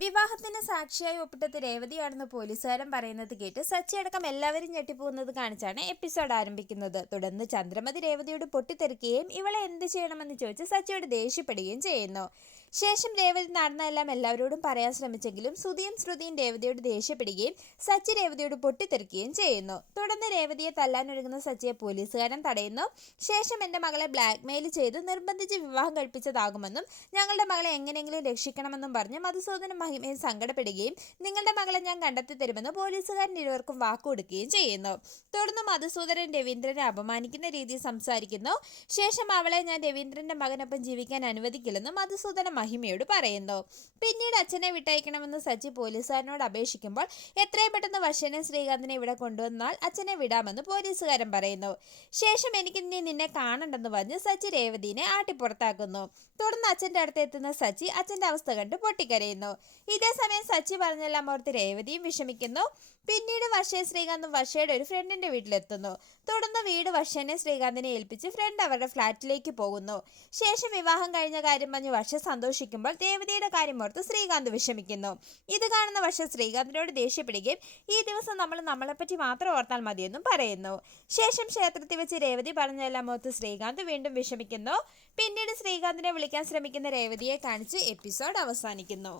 വിവാഹത്തിന് സാക്ഷിയായി ഒപ്പിട്ടത് രേവതിയാണെന്ന് പോലീസുകാരൻ പറയുന്നത് കേട്ട് സച്ചി അടക്കം എല്ലാവരും ഞെട്ടിപ്പോകുന്നത് കാണിച്ചാണ് എപ്പിസോഡ് ആരംഭിക്കുന്നത്. തുടർന്ന് ചന്ദ്രമതി രേവതിയോട് പൊട്ടിത്തെറിക്കുകയും ഇവളെ എന്ത് ചെയ്യണമെന്ന് ചോദിച്ച് സച്ചിയോട് ദേഷ്യപ്പെടുകയും ചെയ്യുന്നു. ശേഷം രേവതി നടന്നതെല്ലാം എല്ലാവരോടും പറയാൻ ശ്രമിച്ചെങ്കിലും സുധിയും ശ്രുതിയും രേവതിയോട് ദേഷ്യപ്പെടുകയും സച്ചി രേവതിയോട് പൊട്ടിത്തെറിക്കുകയും ചെയ്യുന്നു. തുടർന്ന് രേവതിയെ തല്ലാനൊരുങ്ങുന്ന സച്ചിയെ പോലീസുകാരൻ തടയുന്നു. ശേഷം എന്റെ മകളെ ബ്ലാക്ക്മെയിൽ ചെയ്ത് നിർബന്ധിച്ച് വിവാഹം കഴിപ്പിച്ചതാകുമെന്നും ഞങ്ങളുടെ മകളെ എങ്ങനെയെങ്കിലും രക്ഷിക്കണമെന്നും പറഞ്ഞ് മധുസൂദന മഹിമയും സങ്കടപ്പെടുകയും നിങ്ങളുടെ മകളെ ഞാൻ കണ്ടെത്തി തരുമെന്ന് പോലീസുകാരൻ ഇരുവർക്കും വാക്കുകൊടുക്കുകയും ചെയ്യുന്നു. തുടർന്ന് മധുസൂദനൻ രവീന്ദ്രനെ അപമാനിക്കുന്ന രീതിയിൽ സംസാരിക്കുന്നു. ശേഷം അവളെ ഞാൻ രവീന്ദ്രന്റെ മകനൊപ്പം ജീവിക്കാൻ അനുവദിക്കില്ലെന്നും മധുസൂദന മഹിമയോട് പറയുന്നു. പിന്നീട് അച്ഛനെ വിട്ടയക്കണമെന്ന് സച്ചി പോലീസുകാരനോട് അപേക്ഷിക്കുമ്പോൾ എത്രയും പെട്ടെന്ന് വർഷനെ ശ്രീകാന്തിനെ ഇവിടെ കൊണ്ടുവന്നാൽ അച്ഛനെ വിടാമെന്ന് പോലീസുകാരൻ പറയുന്നു. ശേഷം എനിക്ക് നീ നിന്നെ കാണണ്ടെന്ന് പറഞ്ഞ് സച്ചി രേവതിനെ ആട്ടിപ്പുറത്താക്കുന്നു. തുടർന്ന് അച്ഛന്റെ അടുത്ത് എത്തുന്ന സച്ചി അച്ഛന്റെ അവസ്ഥ കണ്ട് പൊട്ടിക്കരയുന്നു. ഇതേ സമയം സച്ചി പറഞ്ഞെല്ലാം ഓർത്ത് രേവതിയും വിഷമിക്കുന്നു. പിന്നീട് വർഷയെ ശ്രീകാന്തും വർഷയുടെ ഒരു ഫ്രണ്ടിന്റെ വീട്ടിലെത്തുന്നു. തുടർന്ന് വീട് വർഷനെ ശ്രീകാന്തിനെ ഏൽപ്പിച്ച് ഫ്രണ്ട് അവരുടെ ഫ്ലാറ്റിലേക്ക് പോകുന്നു. ശേഷം വിവാഹം കഴിഞ്ഞ കാര്യം പറഞ്ഞ് വർഷ സന്തോഷിക്കുമ്പോൾ ദേവതയുടെ കാര്യം ഓർത്ത് ശ്രീകാന്ത് വിഷമിക്കുന്നു. ഇത് കാണുന്ന വർഷം ശ്രീകാന്തിനോട് ദേഷ്യപ്പെടുകയും ഈ ദിവസം നമ്മൾ നമ്മളെപ്പറ്റി മാത്രം ഓർത്താൽ മതിയെന്നും പറയുന്നു. ശേഷം ക്ഷേത്രത്തിൽ വെച്ച് രേവതി പറഞ്ഞെല്ലാം ഓർത്ത് ശ്രീകാന്ത് വീണ്ടും വിഷമിക്കുന്നു. പിന്നീട് ശ്രീകാന്തിനെ വിളിക്കാൻ ശ്രമിക്കുന്ന രേവതിയെ കാണിച്ച് എപ്പിസോഡ് അവസാനിക്കുന്നു.